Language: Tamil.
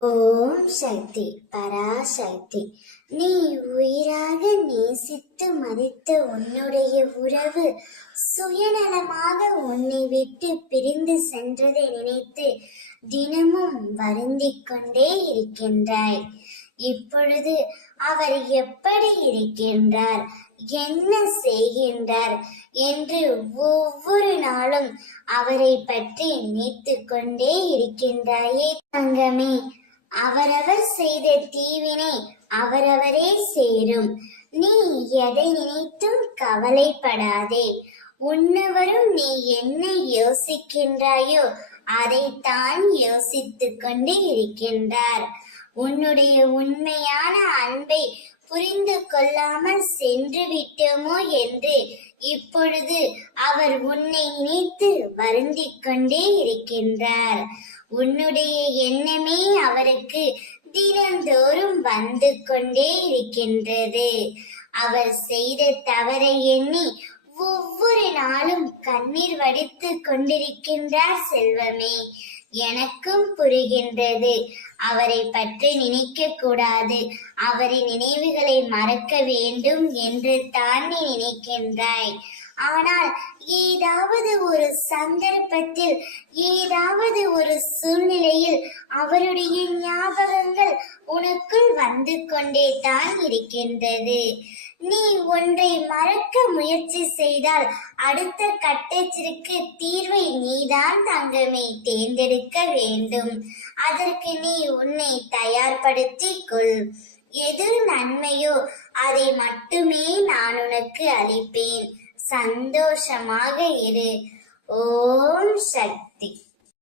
ஓம் சக்தி பராசக்தி. நீ உயிராக நேசித்து மதித்த உன்னுடைய உறவு சுயநலமாக உன்னை விட்டு பிரிந்து சென்றதை நினைத்து தினமும் வருந்திக் கொண்டே இருக்கின்றாய். இப்பொழுது அவர் எப்படி இருக்கின்றார், என்ன செய்கின்றார் என்று ஒவ்வொரு நாளும் அவரை பற்றி நினைத்து கொண்டே இருக்கின்றாயே தங்கமே. அவரவர் செய்த தீவினை அவரவரே சேரும். நீ எதை நினைத்தும் கவலைப்படாதே. உன்னவரும் நீ என்ன யோசிக்கின்றாயோ அதைத்தான் யோசித்துக் கொண்டு இருக்கின்றார். உன்னுடைய உண்மையான அன்பை புரிந்து கொள்ளாமல் சென்று விட்டோமோ என்று இப்பொழுது அவர் உன்னை நினைத்து வருந்திக் கொண்டே இருக்கின்றார். உன்னுடைய எண்ணமே அவருக்கு தினந்தோறும் வந்து கொண்டே இருக்கின்றது. அவர் செய்த தவறை எண்ணி ஒவ்வொரு நாளும் கண்ணீர் வடித்து கொண்டிருக்கின்றார் செல்வமே. எனக்கும் புரிகின்றது. அவரை பற்றி நினைக்க கூடாது, அவரின் நினைவுகளை மறக்க வேண்டும் என்று தான் நீ நினைக்கின்றாய். ஆனால் ஏதாவது ஒரு சந்தர்ப்பத்தில், ஏதாவது ஒரு சூழ்நிலையில் அவருடைய ஞாபகங்கள் உனக்குள் வந்து கொண்டே தான் இருக்கின்றது. நீ ஒன்றை மறக்க முயற்சி செய்தால் அடுத்த கட்டத்திற்கு தீர்வை நீதான் தங்கமே தேர்ந்தெடுக்க வேண்டும். அதற்கு நீ உன்னை தயார்படுத்திக் கொள். எது நன்மையோ அதை மட்டுமே நான் உனக்கு அளிப்பேன். சந்தோஷமாக இரு. ஓம் சக்தி.